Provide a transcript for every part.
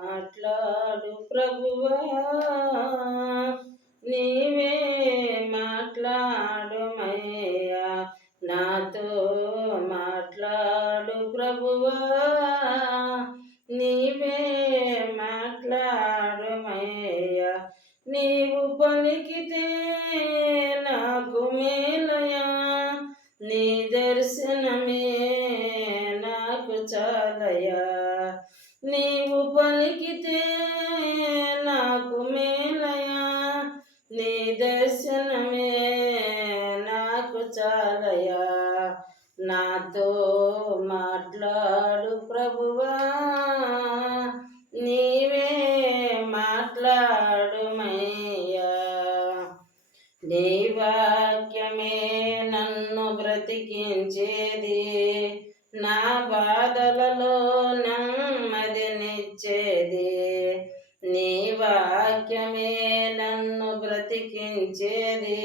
మాట్లాడు ప్రభువా, నీవే మాట్లాడుమయ్యా, నాతో మాట్లాడు ప్రభువా, నీవే మాట్లాడుమయ్యా. నీవు పలికితే నాకు మేలయా, నీ దర్శనమే నాకు చాలయా. నీవు పలికితే నాకు మేలయా, నీ దర్శనమే నాకు చాలయా. నాతో మాట్లాడు ప్రభువా, నీవే మాట్లాడుమయ్యా. నీ వాక్యమే నన్ను బ్రతికించేది, నా బాధలలో నెమ్మదినిచ్చేది. నీ వాక్యమే నన్ను బ్రతికించేది,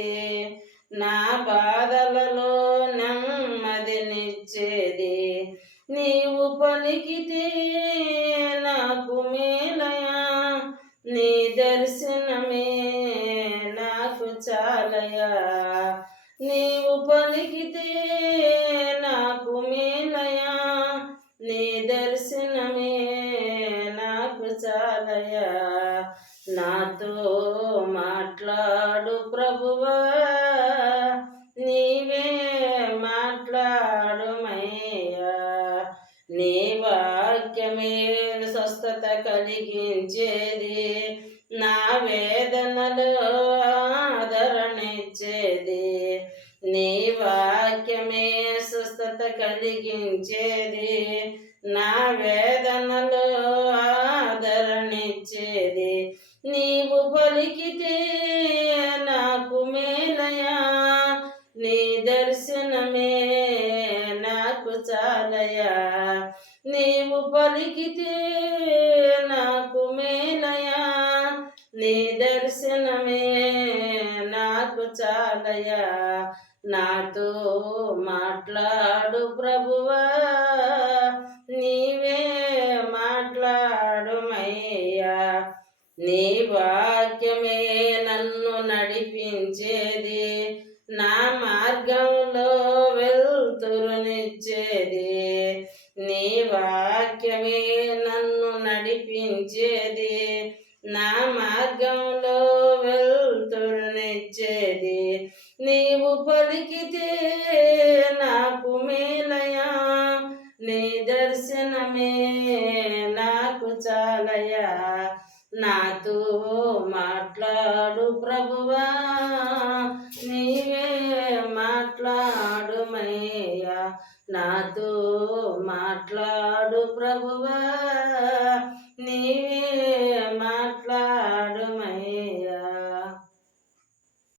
నా బాధలలో నెమ్మదినిచ్చేది. నీవు పలికితే నాకు మేలయా, నీ దర్శనమే నాకు చాలయా. నీవు పలికితే నాకు మేలయా, నీ దర్శనమే నాకు చాలయా. నాతో మాట్లాడు ప్రభువా, నీవే మాట్లాడుమయ్యా. నీ వాక్యమే స్వస్థత కలిగించేది, నా వేదనలో ఆదరణిచ్చేది. నీ వాక్యమే స్వస్థత కలిగించేది, నా వేదనలో ఆదరణిచ్చేది. నీవు పలికితే నాకు మేలయా, నీ దర్శనమే నాకు చాలయా. నీవు పలికితే నాకు మేలయా, నీ దర్శనమే నాకు చాలయా. నాతో మాట్లాడు ప్రభువా, నీవే మాట్లాడుమయ్యా. నీ వాక్యమే నన్ను నడిపించేది, నా మార్గంలో వెలుతురునిచ్చేది. నీ వాక్యమే నన్ను నడిపించేది, నా మార్గంలో వెలుతురునిచ్చేది. నీవు పలికితే నాకు మేలయా, నీ దర్శనమే నాకు చాలయా. నాతో మాట్లాడు ప్రభువా, నీవే మాట్లాడుమయ్యా. నాతో మాట్లాడు ప్రభువా.